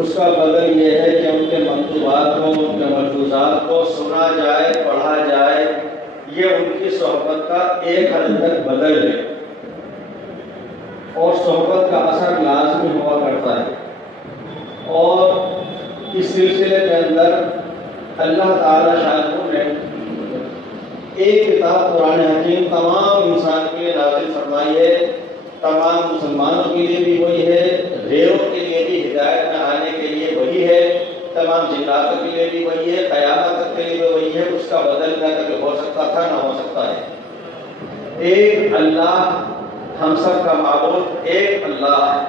اس کا بدل یہ ہے کہ ان کے مکتوبات کو، ان کے ملفوظات کو سنا جائے، پڑھا جائے، یہ ان کی صحبت کا ایک حد تک بدل ہے، اور صحبت کا اثر لازمی ہوا کرتا ہے۔ اور اس سلسلے کے اندر اللہ تعالیٰ شاہ نے ایک کتاب قرآن حکیم تمام انسان کے لیے نازل فرمائی ہے، تمام مسلمانوں کے لیے بھی وہی ہے، غیروں کے لیے بھی ہدایت میں آنے کے لیے وہی ہے، تمام جناتوں کے لیے بھی وہی ہے، قیامت تک کے لیے بھی وہی ہے۔ اس کا بدل نہ کبھی ہو سکتا تھا، نہ ہو سکتا ہے۔ ایک اللہ، ہم سب کا معبود ایک اللہ ہے،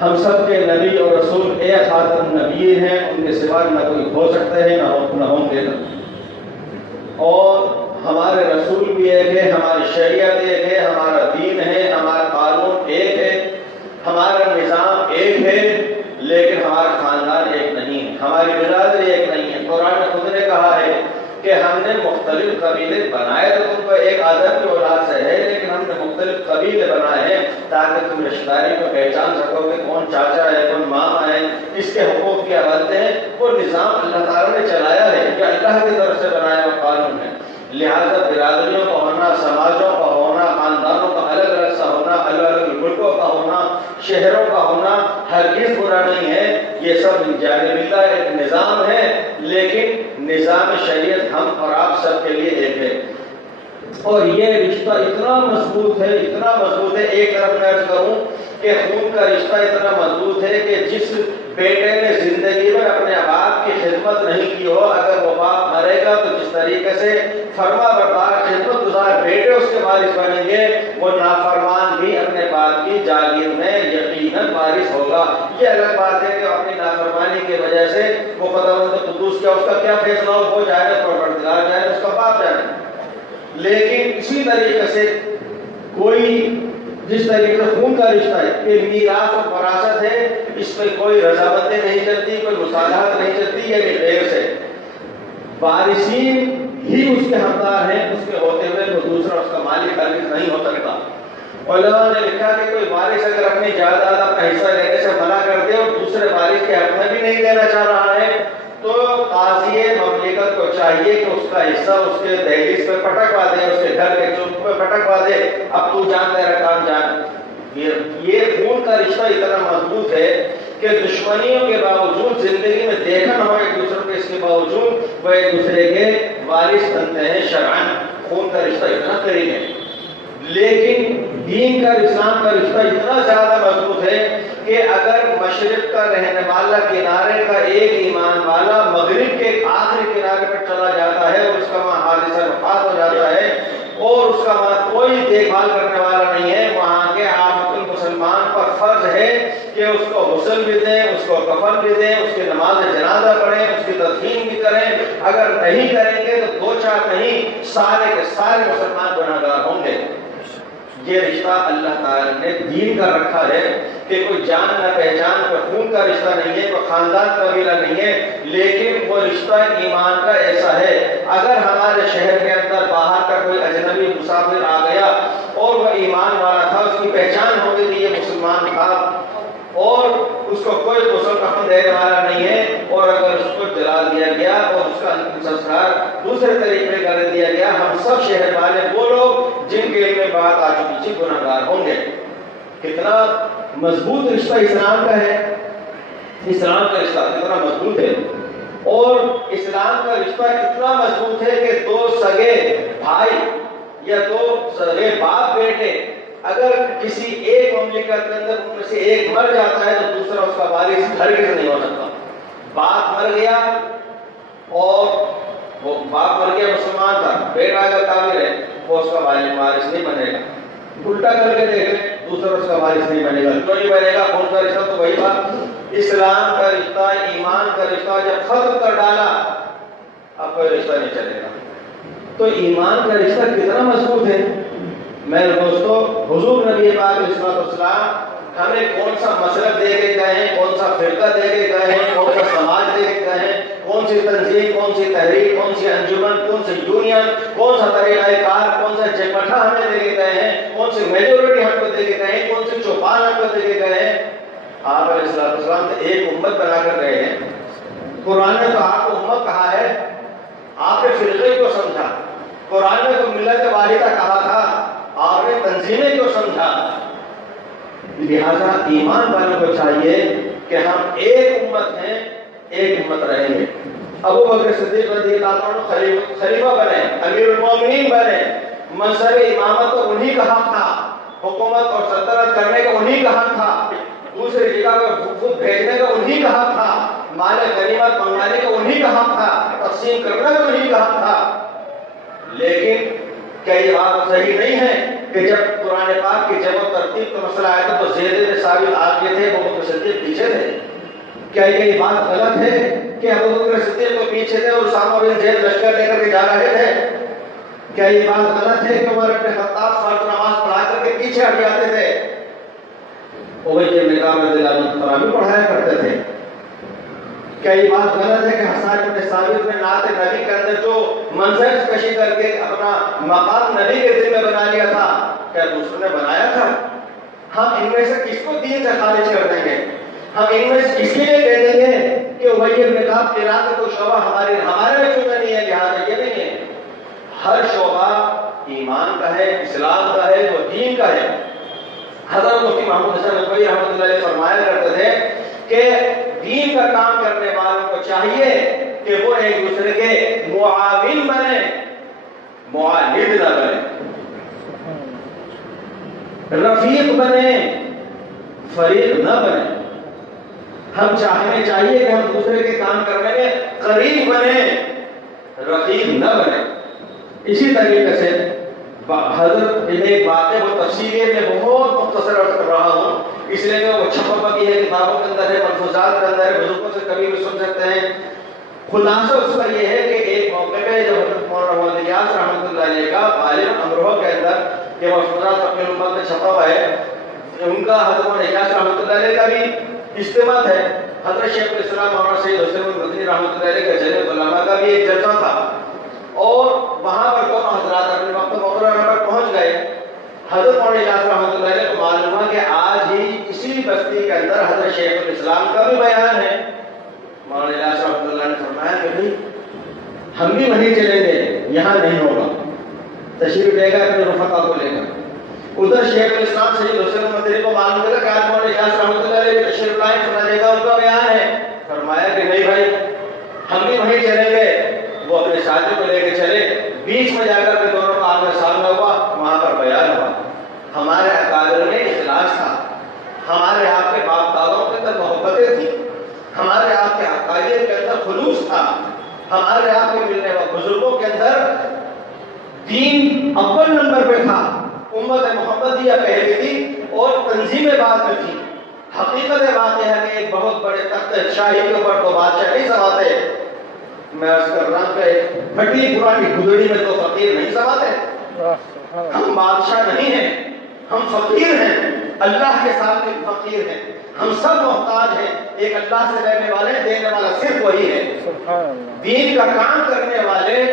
ہم سب کے نبی اور رسول ایک خاتم النبی ہیں، ان کے سوا نہ کوئی ہو سکتا ہے، نہ ہوں گے۔ اور ہمارے رسول بھی ایک ہے، ہماری شریعت ایک ہے، ہمارا دین ہے، ہمارا قانون ایک ہے، ہمارا نظام ایک ہے، لیکن ہمارا خاندان ایک نہیں ہے، ہماری برادری ایک نہیں ہے۔ قرآن نے خود نے کہا ہے کہ ہم نے مختلف قبیلے بنائے، تو تم کو ایک آدم کی اولاد سے ہے، لیکن ہم نے مختلف قبیلے بنائے ہیں تاکہ تم رشتہ داری کو پہچان سکو کہ کون چاچا ہے، کون ماما ہے، اس کے حقوق کیا بنتے ہیں۔ وہ نظام اللہ تعالیٰ نے چلایا ہے، کہ اللہ کی طرف سے بنایا ہوا قانون ہے۔ لہذا برادریوں کا ہونا، سماجوں کا ہونا، خاندانوں کا الگ الگ سا ہونا، الگ الگ ملکوں کا ہونا، شہروں کا ہونا ہرگز برا نہیں ہے، یہ سب جانب اللہ ایک نظام ہے، لیکن نظام شریعت ہم اور آپ سب کے لیے ایک ہے۔ اور یہ رشتہ اتنا مضبوط ہے، اتنا مضبوط ہے، ایک طرف میں عرض کروں کہ خون کا رشتہ اتنا مضبوط ہے کہ جس بیٹے نے زندگی میں اپنے باپ کی خدمت نہیں کی ہو، اگر وہ باپ مرے گا تو جس طریقے سے فرما بردار خدمت گزار بیٹے اس کے وارث بنیں گے، وہ نافرمان بھی اپنے باپ کی جاگیر میں یقیناً وارث ہوگا۔ یہ الگ بات ہے کہ اپنی نافرمانی کی وجہ سے وہ خداوند قدوس کیا، اس کا کیا فیصلہ ہو، وہ جائے پروردگار جائے، اس کا باپ جائے۔ لیکن اسی طریقے سے کوئی جس طریقے سے خون کا رشتہ ہے کہ میراث اور وراثت ہے، اس میں کوئی رضامندی نہیں چلتی، کوئی مصالحت نہیں چلتی، یہ غیر سے وارثین ہی اس کے حقدار ہیں، اس کے ہوتے ہوئے تو دوسرا اس کا مالک ہرگز نہیں ہو سکتا۔ علماء نے لکھا کہ کوئی وارث اگر اپنی جائیداد اپنا حصہ لینے سے منع کر دے اور دوسرے وارث کے حق میں بھی نہیں دینا چاہ رہا ہے، تو قاضی مملکت کو چاہیے کہ اس کا حصہ اس کے دہلیز پہ پٹکوا دے، اس کے گھر کے چوک پہ پٹکوا دے، اب تو جان تیرا کام جان۔ یہ خون کا رشتہ اتنا مضبوط ہے کہ دشمنیوں کے باوجود، زندگی میں دیکھا نہ ہو ایک دوسرے کو، اس کے باوجود وہ ایک دوسرے کے وارث بنتے ہیں شرعاً۔ خون کا رشتہ اتنا قریب ہے، لیکن دین کا، اسلام کا رشتہ اتنا زیادہ مضبوط ہے کہ اگر مشرق کا رہنے والا کنارے کا ایک ایمان والا مغرب کے آخری کنارے پر چلا جاتا ہے اور اس کا وہاں حادثہ وفات ہو جاتا ہے اور اس کا وہاں کوئی دیکھ بھال کرنے والا نہیں ہے، وہاں کے عام مسلمان پر فرض ہے کہ اس کو غسل بھی دیں، اس کو کفن بھی دیں، اس کی نماز جنازہ پڑھیں، اس کی تدفین بھی کریں۔ اگر نہیں کریں گے تو دو چار نہیں، سارے کے سارے مسلمان گناہگار ہوں گے۔ یہ رشتہ اللہ تعالیٰ نے دین کا رکھا ہے کہ کوئی جان نہ پہچان، کوئی خون کا رشتہ نہیں ہے، کوئی خاندان قبیلہ نہیں ہے، لیکن وہ رشتہ ایمان کا ایسا ہے۔ اگر ہمارے شہر کے اندر باہر کا کوئی اجنبی مسافر آ گیا اور وہ ایمان والا تھا، اس کی پہچان ہو گئی کہ یہ مسلمان تھا، اور اس کو کوئی غسل کفن دینے والا نہیں ہے، اور اگر اس کو جلا دیا گیا اور اس کا سنسکار دوسرے طریقے کر دیا گیا، ہم سب شہر والے وہ لوگ جن کے علم میں بات آ چکی تھی گناہگار ہوں گے۔ کتنا مضبوط رشتہ اسلام کا ہے، اسلام کا رشتہ کتنا مضبوط ہے، اور اسلام کا رشتہ اتنا مضبوط ہے کہ دو سگے بھائی یا دو سگے باپ بیٹے اگر کسی ایک مملکت کے اندر ان میں سے ایک مر جاتا ہے تو دوسرا اس کا وارث ہرگز نہیں ہو سکتا۔ باپ مر گیا اور وہ باپ مر گیا مسلمان تھا، بیٹا اگر کافر ہے وہ اس کا وارث نہیں بنے گا۔ الٹا کر کے دیکھ لیں، دوسرا اس کا وارث نہیں بنے گا، کیوں نہیں بنے گا؟ خون کا رشتہ تو وہی بات، اسلام کا رشتہ، ایمان کا رشتہ جب ختم کر ڈالا اب کوئی رشتہ نہیں چلے گا۔ تو ایمان کا رشتہ کتنا مضبوط ہے میرے دوستو۔ حضور نبی پاک علیہ السلام ہمیں کون سا مسلک دے کے گئے ہیں، کون سا فرقہ دے کے گئے ہیں، کون سا سماج دے کے گئے ہیں، کون سی تنظیم، کون سی تحریک، کون سی انجمن، کون سی یونین، کون سا طریقہ کار، کون سا چپٹا ہمیں دے کے گئے ہیں، کون سی میجورٹی ہم کو دے کے گئے ہیں، کون سی چوپان ہم کو دے کے گئے ہیں۔ آپ علیہ السلام تو ایک امت بنا کر گئے ہیں. قرآن نے تو آپ کو امت کہا ہے, آپ نے فرقے کو سمجھا. قرآن نے تو ملت واحدہ کہا تھا, آپ نے تنظیمیں کیوں سمجھا؟ لہذا ایمان والوں کو چاہیے کہ ہم ایک امت ہیں, ایک امت رہیں گے. ابو بکر صدیق رضی اللہ عنہ خلیفہ بنے, امیر المومنین بنے, منصب امامت تو انہی کا حق تھا, حکومت اور سلطنت کرنے کا انہی کا حق تھا, دوسری جگہ کو بھیجنے کا انہی کا حق تھا, مال غنیمت منگانے کا انہی کا حق تھا, تقسیم کرنا کا انہی کا حق تھا. لیکن کیا یہ بات صحیح نہیں ہے کہ جب قرآن پاک کی جمع ترتیب کا مسئلہ آیا تھا تو زید بن ثابت آگے تھے, ابو بکر صدیق پیچھے تھے؟ کیا یہ بات غلط ہے کہ ابو بکر صدیق کو پیچھے تھے اور اسامہ بن زید لشکر لے کر کے جا رہے تھے؟ کیا یہ بات غلط ہے کہ عمر بن خطاب فرض نماز پڑھا کر کے پیچھے ہٹ جاتے تھے؟ ابی بن کعب رضی اللہ عنہ تراویح پڑھایا کرتے تھے. کیا یہ بات غلط ہے کہ حسان بن ثابت نے نعت نبی کے اندر جو منظر کشی کر کے اپنا مقام نبی کے دل میں بنا لیا تھا, کیا دوسروں نے بنایا تھا؟ ہم ان میں سے کس کو دین سے خارج کر دیں گے؟ ہم ان میں سے اس لیے کہہ دیں گے کہ ابی بن کعب کے علاقے کو شعبہ ہمارے میں کیوں نہیں ہے؟ لہٰذا یہ نہیں ہے. ہر شعبہ ایمان کا ہے, اسلام کا ہے, وہ دین کا ہے. حضرت مفتی محمود حسن ندوی رحمۃ اللہ علیہ فرمایا کرتے تھے کہ دین کا کام کرنے والوں کو چاہیے کہ وہ ایک دوسرے کے معاون بنے, معاند نہ بنے, رفیق بنے, فریق نہ بنے. ہم چاہیے کہ ہم دوسرے کے کام کرنے میں قریب بنے, رقیب نہ بنے. اسی طریقے سے حضرت ایک واقعہ وہ تفصیلی میں بہت مختصر عرض کر رہا ہوں, اس لیے کہ وہ چھپا پکی ہے, کتابوں کے اندر ہے, ملفوظات کے اندر ہے, بزرگوں سے کبھی بھی سن سکتے ہیں. خلاصہ اس کا یہ ہے کہ ایک موقع پہ جب حضرت مولانا محمد الیاس رحمۃ اللہ علیہ کا عالم امروہ کے اندر یہ ملفوظات فقہ الامت میں چھپا ہوا ہے, ان کا حضرت مولانا الیاس رحمۃ اللہ علیہ کا بھی اجتماع ہے. حضرت شیخ الاسلام مولانا سید حسین المدنی رحمۃ اللہ علیہ کے جلیل العلماء کا بھی ایک جلسہ تھا, اور وہاں پر دونوں حضرات اپنے وقت مقررہ پر پہنچ گئے. حضرت مولانا الیاس رحمۃ اللہ علیہ کو معلوم ہوا کہ آج ہی اسی بستی کے اندر حضرت شیخ الاسلام کا بھی بیان ہے. مولانا الیاس رحمۃ اللہ نے فرمایا کہ بھائی ہم بھی وہیں چلیں گے, یہاں نہیں ہوگا. تشریف لے گا اپنے رفقا کو لے کر. ادھر شیخ الاسلام سید حسین المدنی کو معلوم چلا کہ آج مولانا الیاس رحمۃ اللہ علیہ تشریف لائے, سنا گا ان کا بیان ہے. فرمایا کہ نہیں بھائی ہم بھی وہیں چلیں گے. وہ اپنے ساتھی کو لے کے چلے, بیچ میں جا کر کے دونوں کا آمنے سامنے ہوا, وہاں پر بیان ہوا. ہمارے اکابر میں اخلاص تھا, ہمارے آپ کے باپ دادوں کے اندر محبتیں تھیں, ہمارے آپ کے عقائد کے اندر خلوص تھا, ہمارے آپ کے ملنے والے بزرگوں کے اندر دین اول نمبر پہ تھا, امت محمدیہ پہلے تھی اور تنظیم بعد میں تھی. حقیقت بات ہے کہ ایک بہت بڑے تخت شاہی کے اوپر تو بادشاہ نہیں سماتے. میں عرض کر رہا ہوں کہ پھٹی پرانی گدڑی میں تو فقیر نہیں سماتے. ہم بادشاہ نہیں ہیں, ہم فقیر ہیں, اللہ کے ساتھ فقیر ہیں. ہم سب محتاج ہیں, ایک اللہ سے لینے والے, دینے والا صرف وہی ہے. دین کا کام کرنے والے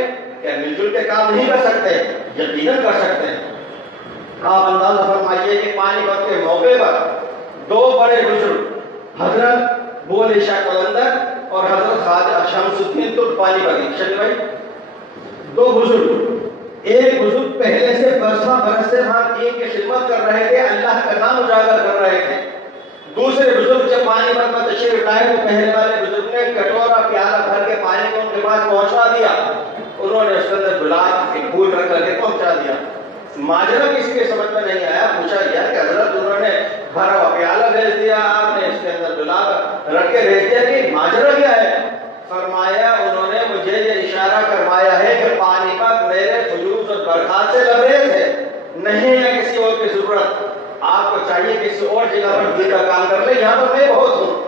کیا مل جل کے کام نہیں کر سکتے؟ یقیناً کر سکتے ہیں. آپ اندازہ فرمائیے کہ پانی پت کے موقع پر دو بڑے بزرگ حضرت بول شاہ قلندر اور حضرت خواجہ شمس الدین ترک پانی پتی, شریف بھائی دو بزرگ, ایک بزرگ پہلے سے برسوں برس سے وہاں دین کی خدمت کر رہے تھے, اللہ کا نام اجاگر کر رہے تھے. دوسرے بزرگ جب پانی پر میں تشریف لائے تو پہلے والے بزرگ نے کٹورا پیالہ بھر کے پانی کو ان کے پاس پہنچا دیا. انہوں نے اس کے اندر گلاب کے پھول رکھ کر کے پہنچا دیا. ماجرا کسی کے سمجھ میں نہیں آیا. پوچھا گیا کہ حضرت انہوں نے بھرا ہوا پیالہ بھیج دیا, آپ نے اس کے اندر گلاب رکھ کے بھیج دیا, کہ ماجرا کیا ہے؟ فرمایا انہوں نے مجھے یہ اشارہ کروایا ہے کہ پانی پت میرے فیوز اور برکات سے لبریز ہے, نہیں ہے کسی اور کی ضرورت. آپ کو چاہیے کسی اور جگہ پر دین کا کام کر لیں, یہاں پر میں بہت ہوں.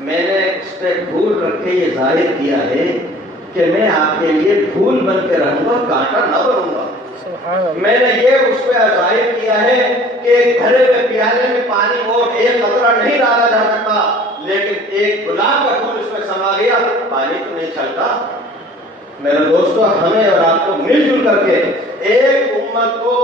میں نے اس پہ پھول رکھ کے یہ ظاہر کیا ہے کہ میں آپ کے لیے پھول بن کے رہوں گا, کانٹا نہ بنوں گا. میں نے یہ اس پہ ظاہر کیا ہے کہ بھرے ہوئے پیالے میں پانی اور ایک قطرہ نہیں ڈالا جا سکتا, لیکن ایک گلاب کا پھول اس میں سما گیا, پانی تو نہیں چھلتا. میرے دوستو ہمیں اور آپ کو مل جل کر کے ایک امت کو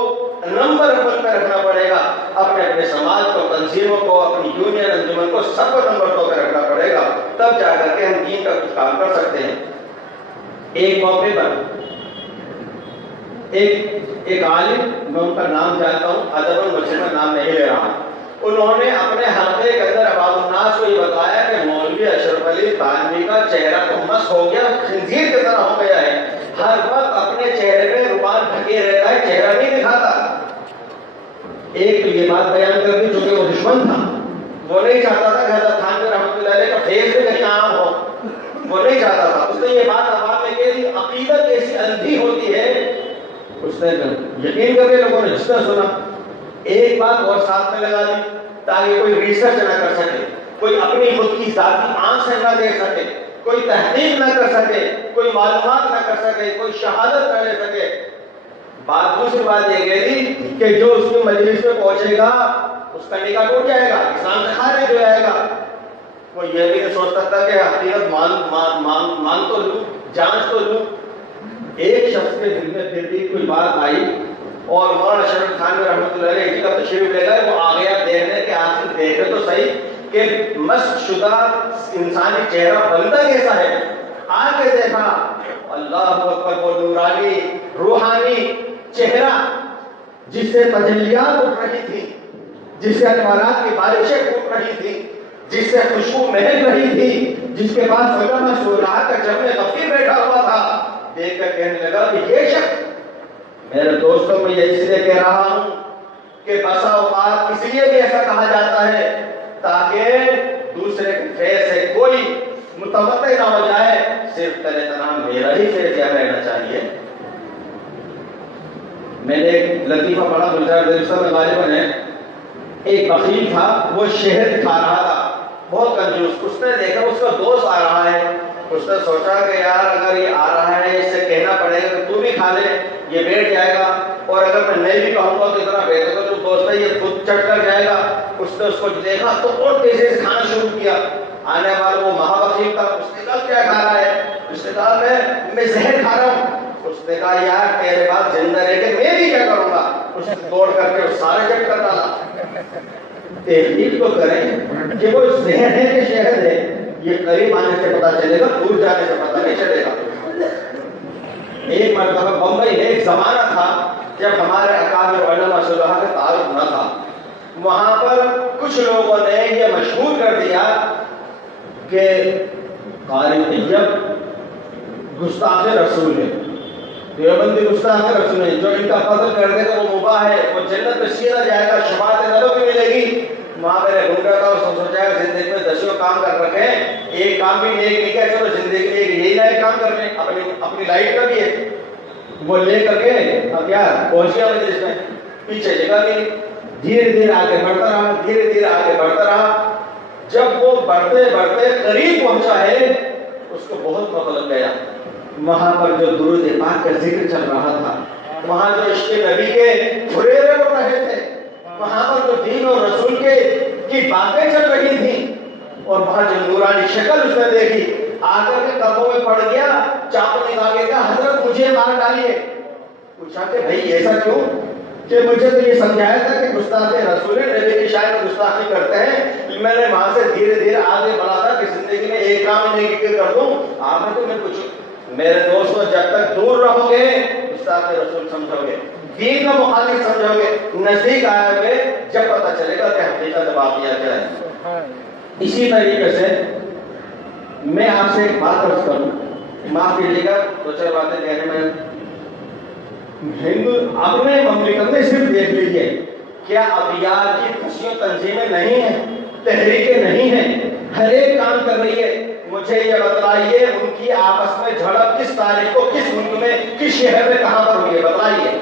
نمبر ون پہ رکھنا پڑے گا، اپنے اپنے سماج کو، تنظیموں کو، اپنی یونین انجمن کو سب کو نمبر 2 پہ رکھنا پڑے گا، تب جا کر کے ہم دین کا کچھ کام کر سکتے ہیں۔ ایک موقع پر ایک عالم، میں ان کا نام جانتا ہوں، ادب المسجد میں نام نہیں لے رہا، انہوں نے اپنے حلقے کے اندر عوام الناس کو یہ بتایا کہ مولوی اشرف علی تھانوی کا چہرہ تو مس ہو گیا، خنزیر کی طرح ہو گیا ہے، ہر وقت اپنے چہرے میں رومال ڈھکے رہتا ہے، چہرہ نہیں دکھاتا۔ ایک تو یہ بات بیان کر دی چونکہ وہ دشمن تھا، وہ نہیں چاہتا تھا کہ حضرت تھانوی رحمۃ اللہ علیہ کا فیس بھی کہیں عام ہو، وہ نہیں چاہتا تھا، اس نے یہ بات عوام میں کہہ دی۔ عقیدت ایسی اندھی ہوتی ہے، اس نے یقین کر کے لوگوں نے جس طرح سنا ایک بات اور ساتھ میں لگا دی تاکہ کوئی ریسرچ نہ کر سکے، کوئی اپنی خود کی ذاتی آنکھ سے نہ دیکھ سکے، کوئی تحقیق نہ کر سکے، کوئی معلومات نہ کر سکے، کوئی شہادت نہ لے سکے۔ دوسری بات یہ کہی کہ جو اس کی مجلس میں پہنچے گا اس کا نکاح ٹوٹ جائے گا، اسلام سے خارج ہو جائے گا۔ وہ یہ بھی نہیں سوچ سکتا کہ حقیقت مان تو لوں، جانچ تو لوں۔ ایک شخص کے دل میں پھر بھی کوئی بات آئی اور مولانا اشرف تھانوی رحمۃ اللہ علیہ کا تشریف لے گئے، وہ آ گیا دیکھنے کے، آخر دیکھے تو صحیح کہ مسخ شدہ انسانی چہرہ بندہ کیسا ہے۔ آ کے دیکھا، اللہ اکبر، وہ نورانی روحانی چہرہ جس سے تجلیات اٹھ رہی تھی، جس سے انوارات کی بارشیں پھوٹ رہی تھی، جس سے خوشبو مہک رہی تھی، جس کے پاس علماء شعراء کا جمع غفیر بیٹھا ہوا تھا، دیکھ کر کہنے لگا کہ یہ شخص، میرے دوستوں میں یہ اس لیے کہہ رہا ہوں کہ بسا اوقات اس لیے بھی ایسا کہا جاتا ہے تاکہ دوسرے کے فیض سے کوئی متمتع نہ ہو جائے، صرف تنے تنہا میرا ہی فیض یاد رہنا چاہیے۔ میں نے ایک لطیفہ پڑھا گلزار درستہ میں غالباً ہے، ایک بخیل تھا، وہ شہد کھا رہا تھا، بہت کنجوس۔ اس نے دیکھا اس کا دوست آ رہا ہے، اس نے سوچا کہ یار اگر یہ آ رہا ہے اس سے کہنا پڑے گا کہ تو بھی کھا لے، یہ بیٹھ جائے گا، اور اگر میں نہیں بھی کہوں گا تو اتنا بہتر تو دوست ہے یہ خود چٹ کر جائے گا۔ اس نے اس کو دیکھا تو اور تیزی سے کھانا شروع کیا۔ آنے والا وہ مہا بخیل تھا، اس نے کہا کیا کھا رہا ہے؟ اس نے کہا میں زہر کھا رہا ہوں۔ اس نے کہا یار تیرے بعد زندہ رہ کے میں بھی کیا کروں گا؟ اس نے توڑ کر کے سارے چٹ کر ڈالا۔ تحقیق تو کریں کہ وہ زہر ہے کہ شہد ہے، یہ قریب آنے سے پتا چلے گا، دور جانے سے پتا نہیں چلے گا۔ ایک مرتبہ بمبئی میں ایک زمانہ تھا جب ہمارے اکابر علماء صلحاء کا تعارف نہ تھا، وہاں پر کچھ لوگوں نے یہ مشہور کر دیا کہ قاری طیب گستاخ رسول ہے، دیوبندی گستاخ رسول ہے، جو ان کا قتل کر دے گا وہ مباح ہے، وہ جنت میں سیدھا جائے گا، شفاعت نبوی ملے گی۔ وہاں میں نے گھوم رہا تھا اور سوچا کہ زندگی میں دسیوں کام کر رکھے ہیں، ایک کام بھی نیک نہیں کیا، چلو زندگی میں ایک یہی نئے کام کر لیں، اپنی لائف کا بھی ہے۔ وہ لے کر کے اب یار پہنچ گیا مجلس میں، پیچھے جگہ نہیں، دھیرے دھیرے آگے بڑھتا رہا، دھیرے دھیرے آگے بڑھتا رہا۔ جب وہ بڑھتے بڑھتے قریب پہنچا ہے، اس کو بہت موقع لگ گیا۔ وہاں پر جو درود پاک کا ذکر چل رہا تھا، وہاں جو عشق نبی کے پھریرے اڑ رہے تھے، وہاں پر جو دین اور رسول کی باتیں چل رہی تھیں، اور وہاں جو نورانی شکل اس نے دیکھی، آ کر کے قدموں میں پڑ گیا، چاقو نکال کے کہا حضرت مجھے مار ڈالیے۔ پوچھا کہ بھائی ایسا کیوں؟ کہ مجھے تو یہ سمجھایا تھا کہ گستاخ رسول نبی کی شاید گستاخی کرتے ہیں، میں نے وہاں سے دھیرے دھیرے آگے بڑھا تھا کہ زندگی میں ایک کام نہیں کر دوں، آپ نے تو میں کچھ۔ میرے دوستوں جب تک دور رہو گے گستاخ رسول سمجھو گے، دین کا مخالف سمجھو گے، نزدیک آئے گے جب پتہ چلے گا کہ حقیقت واقعہ کیا ہے۔ اسی طریقے سے میں آپ سے ایک بات عرض کروں، معاف کیجیے گا دو چار باتیں کہنے میں، اپنے مملکت میں صرف دیکھ لیجیے کیا ابیار کی خوشیوں تنظیمیں نہیں ہیں، تحریکیں نہیں ہیں، ہر ایک کام کر رہی ہے۔ مجھے یہ بتلائیے ان کی آپس میں جھڑپ کس تاریخ کو، کس ملک میں، کس شہر میں، کہاں پر ہوئی ہے بتلائیے۔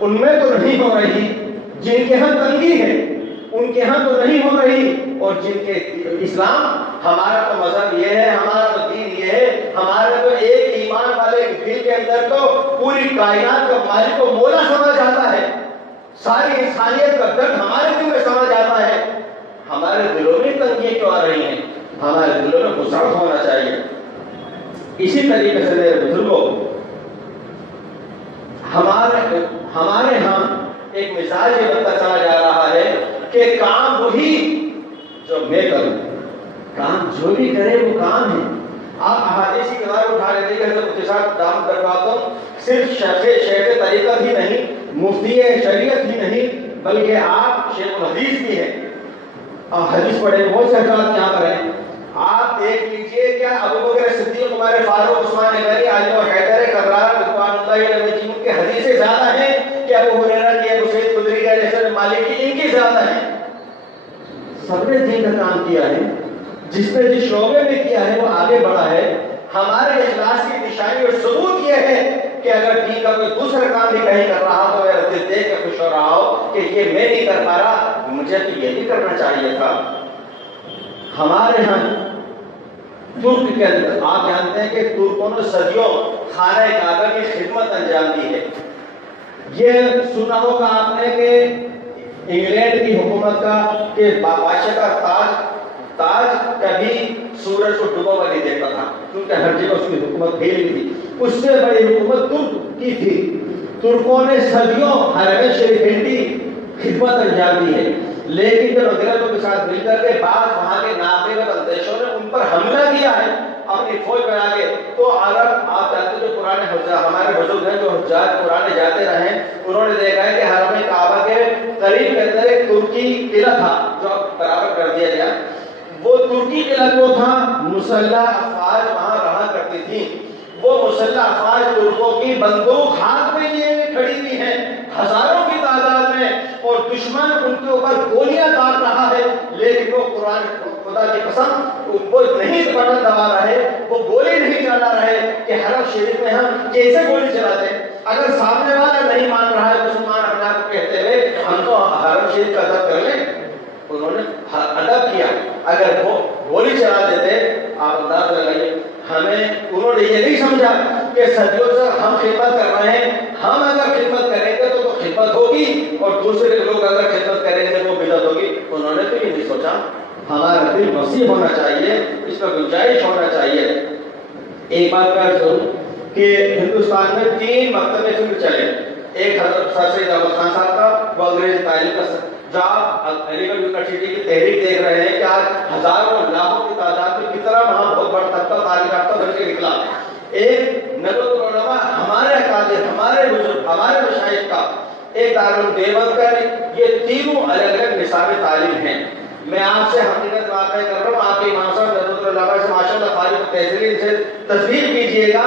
ان میں تو نہیں ہو رہی، جن کے ہاں تنگی ہے ان کے ہاں تو نہیں ہو رہی، اور جن کے اسلام، ہمارا تو مذہب یہ ہے، ہمارا تو دین یہ ہے، ہمارا تو ایک ایمان والے دل کے اندر تو پوری کائنات کا مالک و مولا سمجھ جاتا ہے، ساری انسانیت کا درد ہمارے دل میں سمجھ جاتا ہے۔ ہمارے دلوں میں تنگیاں کیوں آ رہی ہیں؟ ہمارے دلوں میں غصہ ہونا چاہیے۔ اسی طریقے سے میرے بزرگوں، ہمارے ہاں ایک مزاج یہ بنتا چلا جا رہا ہے کہ کام وہی جو میں کروں، کام جو بھی کرے وہ کام ہے۔ آپ احادیث کی کتاب اٹھا لیتے ہیں کہ حضرت مفتی صاحب دامت برکاتہم صرف شیخ طریقت ہی نہیں، مفتی شریعت ہی نہیں، بلکہ آپ شیخ الحدیث بھی ہیں، حدیث پڑھے بہت سے حضرات یہاں پر ہیں۔ آپ دیکھ لیجئے کیا ابو بکر صدیق، عمر فاروق، عثمان غنی، علی و حیدر کرار رضوان اللہ علیہ مجموع کے حدیثیں زیادہ ہیں کہ ابو ہریرہ کی، ابو سعید خدری کی، انس بن مالک کی، ان کی زیادہ ہیں۔ سب نے دین کا کام کیا ہے، جس نے جس شعبے میں کیا ہے وہ آگے بڑھا ہے۔ ہمارے اخلاص کی نشانی اور ثبوت یہ ہے کہ اگر دین کا کوئی دوسرا کام بھی کہیں کر رہا تو میرا دل دیکھ کے خوش ہو رہا ہو کہ یہ میں نہیں کر پا رہا، مجھے تو یہ بھی کرنا چاہیے تھا۔ ہمارے ہاں ترک کے اندر آپ جانتے ہیں کہ ترکوں نے صدیوں خانہ کعبہ کی خدمت انجام دی ہے۔ یہ سنا ہوگا آپ نے کہ انگلینڈ کی حکومت کا کہ بادشاہ کا تاج کبھی سورج کو ڈوبا ہوا نہیں دیکھتا تھا، کیونکہ ہر جگہ اس کی حکومت پھیلی تھی۔ اس سے بڑی حکومت ترک کی تھی۔ ترکوں نے صدیوں حرم شریف کی خدمت انجام دی ہے، لیکن جب انگریزوں کے ساتھ مل کر کے بعض وہاں کے ناقابل اندیشوں نے ان پر حملہ کیا ہے اپنی فوج بنا کے، تو عرب آپ جانتے جو پرانے ہمارے بزرگ ہیں جو حجاج پرانے جاتے رہے، انہوں نے دیکھا ہے کہ حرم کعبہ کے قریب کے اندر ایک ترکی قلعہ تھا جو برابر کر دیا گیا۔ وہ ترکی قلعہ جو تھا مسلح افواج وہاں رہا کرتی تھی، وہ مسلح افواج ترکوں کی بندوق ہاتھ میں لیے کھڑی ہوئی ہیں ہزاروں کی تعداد میں، اور دشمن ان کے اوپر گولیاں داغ رہا ہے، لیکن وہ قرآن خدا کی قسم وہ نہیں بٹن دبا رہے، وہ گولی نہیں چلا رہے کہ حرم شریف میں ہم کیسے گولی چلاتے ہیں۔ اگر سامنے والا نہیں مان رہا ہے مسلمان اپنے آپ کو کہتے ہوئے ہم تو حرم شریف کا ادب کر لیں، انہوں نے ادب کیا۔ اگر وہ گولی چلا دیتے آپ انداز لگائیے، ہمیں انہوں نے یہ نہیں سمجھا کہ صدیوں سے ہم خدمت کر رہے ہیں، ہم اگر خدمت کریں گے تو خدمت ہوگی اور دوسرے لوگ اگر خدمت کریں گے تو بدعت ہوگی۔ انہوں نے تو یہ نہیں سوچا۔ ہمارا دل وسیع ہونا چاہیے، اس میں گنجائش ہونا چاہیے۔ ایک بات کا ضرور کہ ہندوستان میں 3 مکتبے فکر چلے، ایک حضرت سر سید احمد خان صاحب کا، وہ انگریزی تعلیم کا، جو آپ علی گڑھ یونیورسٹی کی تحریک دیکھ رہے ہیں کہ آج ہزاروں لاکھوں کی تعداد میں کتنا وہاں بہت بڑا طبقہ تعلیم یافتہ بن کے نکلا۔ ایک ندوۃ العلماء ہمارے اکابر، ہمارے بزرگ، ہمارے مشائخ کا، ایک دارالعلوم دیوبند کا، یہ تینوں الگ الگ نصاب تعلیم ہیں۔ میں آپ سے حقیقت واقع کر رہا ہوں، آپ کے امام صاحب ندوۃ العلماء سے ماشاءاللہ فارغ تحصیل سے تصدیق کیجیے گا،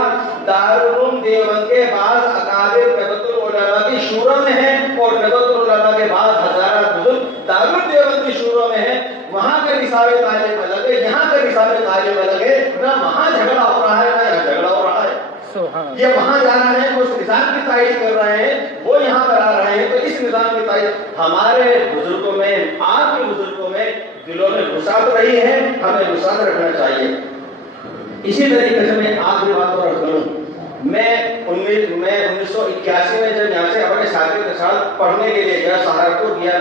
دارالعلوم دیوبند کے بعض اکابر ندوۃ العلماء کی شورا میں ہیں، اور ندوۃ العلماء کے بعض ہزارہ بزرگ دارالعلوم دیوبند کی شورا میں ہیں۔ وہاں کا نصاب تعلیم الگ ہے، یہاں کا نصاب تعلیم الگ ہے، نہ وہاں جھگڑا ہو رہا ہے نہ یہاں جھگڑا ہو رہا ہے۔ یہ وہاں جا رہے ہیں، وہ اس نظام کی تائید کر رہے ہیں، وہ یہاں پر آ رہے ہیں، تو اس نظام کی تائید ہمارے بزرگوں میں، آپ کے بزرگوں میں دلوں میں وسعت رہی ہے، ہمیں وسعت رکھنا چاہیے۔ اسی طریقے سے میں آخری بات اور عرض کروں، میں 1981 میں جب یہاں سے اپنے ساتھیوں کے ساتھ پڑھنے کے لیے گیا، سہارنپور گیا،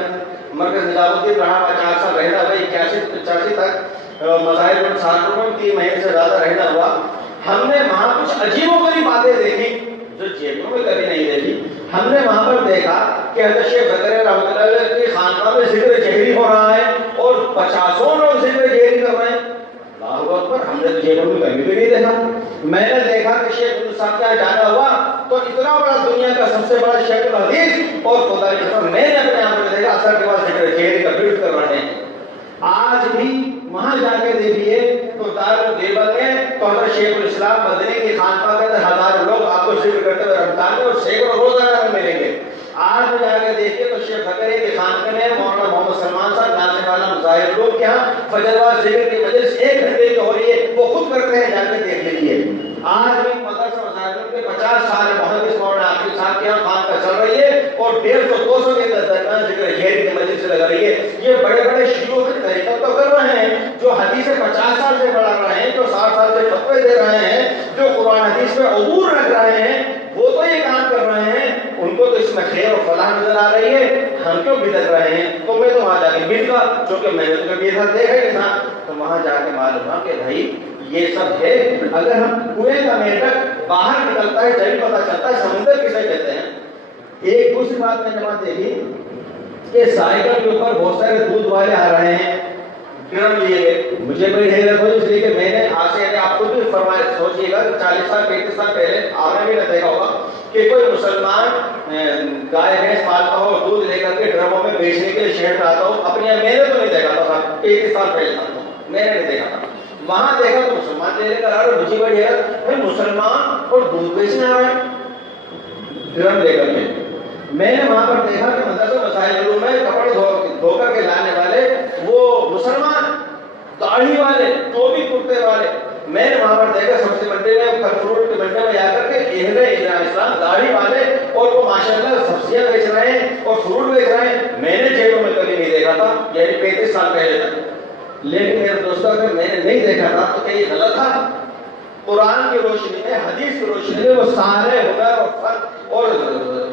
مرکز نظام الدین رہا، 4 سال رہنا ہوا، 81-85 تک مظاہر میں سہارنپور میں 3 مہینے سے زیادہ رہنا ہوا۔ ہم نے وہاں کچھ عجیب و غریب باتیں دیکھی جو جیبوں میں کبھی نہیں دیکھی۔ ہم نے وہاں پر دیکھا کہ حضرت شیخ زکریا رحمۃ اللہ علیہ کی خانقاہ میں ذکر جہری ہو رہا ہے اور 50 لوگ ذکر جہری کر رہے ہیں۔ اللہ اکبر، ہم نے جیبوں میں کبھی بھی نہیں دیکھا۔ میں نے دیکھا کہ شیخ صاحب کا جانا ہوا تو اتنا بڑا دنیا کا سب سے بڑا شیخ الحدیث، اور خدا کی قسم میں نے اپنے آپ کو دیکھا اثر کے بعد ذکر جہری کا بیٹ کر رہے ہیں۔ آج بھی وہاں جا کے دیکھیے تو دارالعلوم دیوبند میں تو حضرت شیخ الاسلام مدنی کی خانقاہ کے اندر ہزاروں لوگ آپ کو ذکر کرتے ہوئے رمضان میں اور سینکڑوں روزانہ ملیں گے۔ آج جا کے دیکھیے تو شیخ زکریا کی خانقاہ میں مولانا محمد سلمان صاحب ناصر والا مظاہر لوگ کے ہاں فجر بعد ذکر کی مجلس 1 گھنٹے کی ہو رہی ہے، وہ خود کرتے ہیں، جا کے دیکھ لیجیے۔ آج بھی مدرسہ مظاہر کے 50 سال محدث مولانا عاقل صاحب کے یہاں خانقاہ چل رہی ہے اور 150-200 کے درمیان ذکر جہری کی مجلس لگا رہی ہے۔ یہ بڑے بڑے شیوخ کی طریقت تو کر رہے ہیں، جو حدیثیں 50 سال سے پڑھا رہے ہیں، جو 60 سال سے فتوے دے رہے ہیں، جو قرآن حدیث میں عبور رکھ رہے ہیں، وہ تو یہ کام کر رہے ہیں، ان کو تو اس میں خیر اور فلاح نظر آ رہی ہے، ہم کیوں بدعت رہے ہیں؟ تو میں تو وہاں جا کے بدعت، چونکہ میں نے تو کبھی ایسا دیکھا ہی تھا، تو وہاں جا کے معلوم ہوا کہ بھائی یہ سب ہے. اگر ہم کنویں کا میڈک باہر نکلتا ہے تبھی پتہ چلتا ہے سمندر کسے کہتے ہیں. ایک دوسری بات میں نے وہاں دیکھی کہ سائیکل کے اوپر بہت سارے دودھ والے آ رہے ہیں, ڈرم لیے گئے. مجھے بڑی حیرت ہوئی اس لیے کہ میں نے آج سے آپ خود بھی فرمایا, سوچیے گا 40 سال 35 سال پہلے آپ نے بھی نہ دیکھا ہوگا کہ کوئی مسلمان گائے بھینس پالتا ہو, دودھ لے کر کے ڈرموں میں بیچنے کے لیے شہر میں آتا ہو. اپنے میں نے تو نہیں دیکھا تھا, 35 سال پہلے تھا میں نے نہیں دیکھا تھا. وہاں دیکھا تو مسلمان لے کر آ رہے. مجھے بڑی حیرت, مسلمان اور دودھ بیچنے آ رہے ہیں ڈرم لے کر کے. میں نے وہاں پر دیکھا کہ مدرسہ مسائل علوم میں کپڑے دھو کر کے لانے والے وہ مسلمان, داڑھی والے, ٹوپی کرتے والے. میں نے وہاں پر دیکھا سبزی منڈی میں, پھل فروٹ کی منڈی میں جا کر کے اہل اسلام داڑھی والے, اور وہ ماشاءاللہ سبزیاں بیچ رہے ہیں اور فروٹ بیچ رہے ہیں. میں نے جیبوں میں کبھی نہیں دیکھا تھا, یعنی 35 سال پہلے تک. لیکن میرے دوستوں اگر میں نے نہیں دیکھا تھا تو کہ یہ غلط تھا. قرآن کی روشنی میں, حدیث کی روشنی میں وہ سارے ہنر اور فن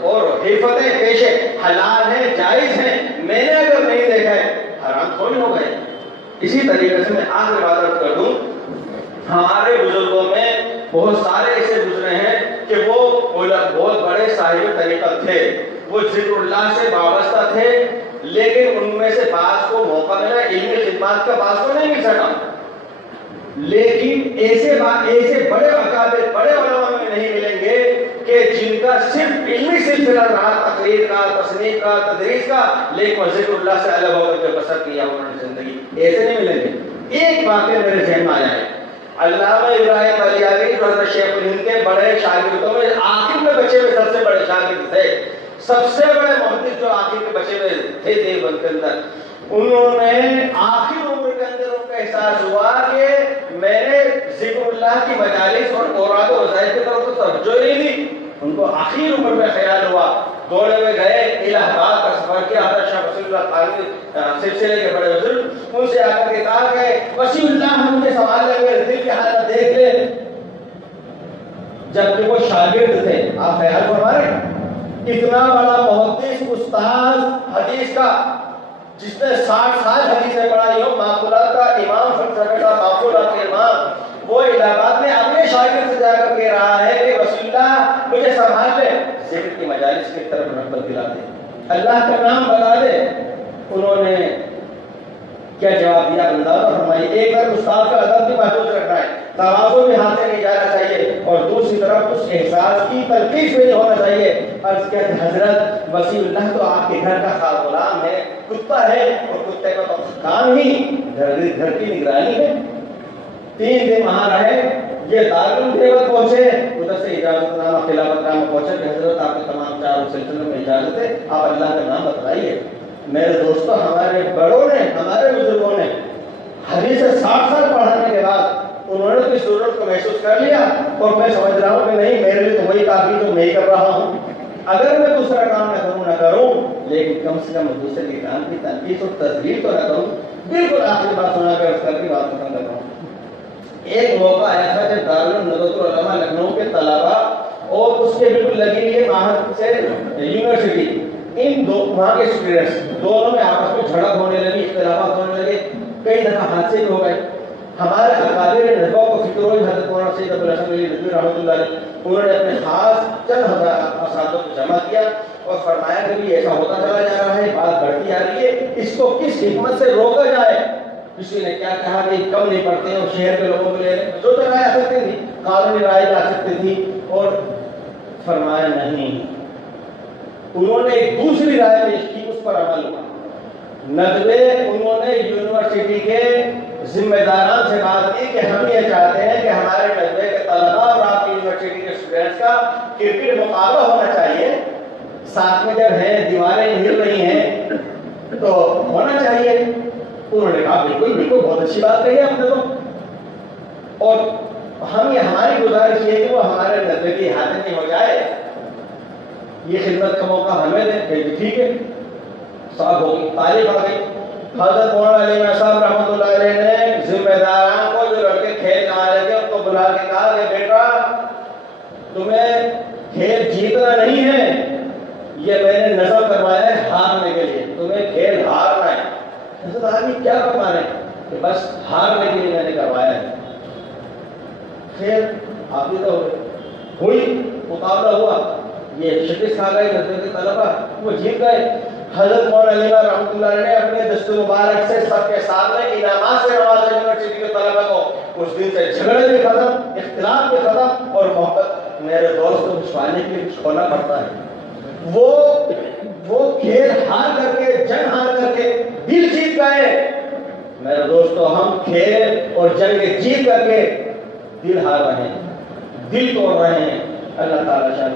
اور حرفتیں پیشے حلال ہیں, جائز ہیں. میں نے اگر نہیں دیکھا ہے حرام تھوڑی ہو گئے. اسی طریقے سے میں آخر بات کر دوں, ہمارے بزرگوں میں بہت سارے ایسے گزرے ہیں کہ وہ بہت بڑے صاحب طریقت تھے, وہ ذکر اللہ سے وابستہ تھے, لیکن ان میں سے بعض کو موقع ملا علمی خدمات کا, بعض کو نہیں مل سکا. لیکن ایسے بڑے اکابر, بڑے علماء میں نہیں ملیں گے کہ جن کا صرف علمی سلسلہ رہا, تقریر کا, تصنیف کا, تدریس کا, لیکن ذکر اللہ سے الگ ہو کر کے بسر کیا انہوں نے زندگی. ایسے نہیں ملیں گے. ایک واقعہ میرے ذہن میں آیا ہے, علامہ ابراہیم علیاوی جو حضرت شیخ الہند کے بڑے شاگردوں میں آخر میں بچے ہوئے سب سے بڑے شاگرد تھے, سب سے بڑے محدث جو آخر کے بچے ہوئے تھے دیوبند کے اندر, انہوں نے آخر عمر کے اندر ان کا احساس ہوا کہ میں نے ذکر اللہ کی مجالس اور اوراد و وظائف کی طرف تو توجہ نہیں دی. ان کو آخر عمر میں خیال ہوا, دوڑے ہوئے گئے الہ آباد کا سفر کیا. حضرت شاہ وسیع اللہ خان سلسلے کے بڑے بزرگ, ان سے آ کر کے کہا کہ وسیع اللہ ہم مجھے سنبھال لیں گے, دل کی حالت دیکھ لے. جبکہ وہ شاگرد تھے, آپ خیال فرما رہے ہیں, اتنا بڑا محدث استاد حدیث کا جس نے 60 سال حدیثیں پڑھائی ہو, معقولات کا امام, فلسفے کا معقولات کا امام, وہ الہ آباد میں اپنے شاگرد سے جا کر کہہ رہا ہے کہ وسیع اللہ مجھے سنبھال لے, ذکر کی مجالس کی طرف رغبت دلا دے, اللہ کا نام بتا دے. انہوں نے کیا جواب دیا اندازہ فرمائیے. ایک طرف استاد کا ادب بھی محفوظ رکھنا ہے, تواضع بھی ہاتھ سے نہیں جانا چاہیے, اور دوسری طرف اس احساس کی تلقین بھی نہیں ہونا چاہیے. عرض کیا کہ حضرت وسیع اللہ تو آپ کے گھر کا خاص غلام ہے, کتا ہے, اور کتے کا تو کام ہی گھر کی نگرانی ہے. 3 دن وہاں رہے, یہ دارالعلوم دیوبند پہنچے, ادھر سے اجازت نامہ خلافت نامہ پہنچا کہ حضرت آپ کے تمام 4 سلسلوں میں اجازت ہے, آپ اللہ کا نام بتائیے. میرے دوستوں, ہمارے بڑوں نے, ہمارے بزرگوں نے حدیث 60 سال پڑھانے کے بعد انہوں نے اپنی ضرورت کو محسوس کر لیا, اور میں سمجھ رہا ہوں کہ نہیں, میرے لیے تو وہی کافی جو میں ہی کر رہا ہوں. اگر میں دوسرا کام نہ کروں, لیکن کم سے کم دوسرے کے کام کی تنقید اور تذلیل تو نہ کروں. بالکل آخری بات سنا کر کی بات ختم کرتا ہوں. ایک موقع آیا تھا جب دارالعلوم ندوۃ العلماء لکھنؤ کے طلبا اور اس کے بالکل لگی ہوئی معہد سے یونیورسٹی, ان دو وہاں کے اسٹوڈنٹس دونوں میں آپس میں جھڑپ ہونے لگی, اختلافات ہونے لگے, کئی دفعہ حادثے بھی ہو گئے. ہمارے اکابر ندوہ کو فکر ہوئی, حضرت مولانا سید عبدالحسن علی ندوی رحمۃ اللہ علیہ, انہوں نے اپنے خاص چند ہزار اساتذہ کو جمع کیا اور فرمایا کہ ایسا ہوتا چلا جا رہا ہے, بات بڑھتی آ رہی ہے, اس کو کس حکمت سے روکا جائے. کسی نے کیا کہا کہ کم نہیں پڑھتے ہیں اور شہر کے لوگوں کے لیے جو تو رائے آ سکتی تھی, قانونی رائے آ سکتی تھی, اور فرمایا نہیں. انہوں نے ایک دوسری رائے پیش کی, اس پر عمل ہوا. ندوے انہوں نے یونیورسٹی کے ذمہ داران سے بات کی کہ ہم یہ چاہتے ہیں کہ ہمارے ندوے کے طلبا اور آپ کی یونیورسٹی کے اسٹوڈنٹس کا کرکٹ مقابلہ ہونا چاہیے. ساتھ میں جب ہیں دیواریں ہل رہی ہیں تو ہونا چاہیے. انہوں نے کہا بالکل بالکل, بہت اچھی بات کہی آپ نے تو, اور ہماری گزارش یہ ہے کہ وہ ہمارے ندوے کی حاضر نہیں ہو جائے, یہ خدمت کا موقع ہمیں دیں. ٹھیک ہے, صاحب ہوگی, تعریف آ گئی. حضرت مولانا علی صاحب رحمۃ اللہ علیہ نے ذمہ داران کو, جو لڑکے کھیل نہ رہے تھے, ان کو بلا کے کہا کہ بیٹا تمہیں کھیل جیتنا نہیں ہے, یہ میں نے نظم کروایا ہے ہارنے کے لیے, تمہیں کھیل ہارنا ہے. حضرت آدمی کیا فرما رہے ہیں کہ بس ہارنے کے لیے میں نے کروایا ہے. خیر حافظہ ہوئی، مقابلہ ہوا، یہ شکست کھا گئے دستے کے طلبہ، وہ جیت گئے۔ حضرت مولانا علی رحمۃ اللہ علیہ نے اپنے دست مبارک سے سب کے سامنے انعامات سے نوازا یونیورسٹی کے طلبہ کو۔ اس دن سے جھگڑے بھی ختم، اختلاف بھی ختم، اور محبت۔ میرے دوست کو کچھ پانے کے لیے کچھ کھونا پڑتا ہے۔ وہ کھیل ہار کر کے، جنگ ہار کر کے دل جیت گئے۔ میرے دوستو، ہم کھیل اور جنگ جیت کر کے دل ہار رہے ہیں، دل توڑ رہے ہیں۔ اللہ تعالیٰ شاید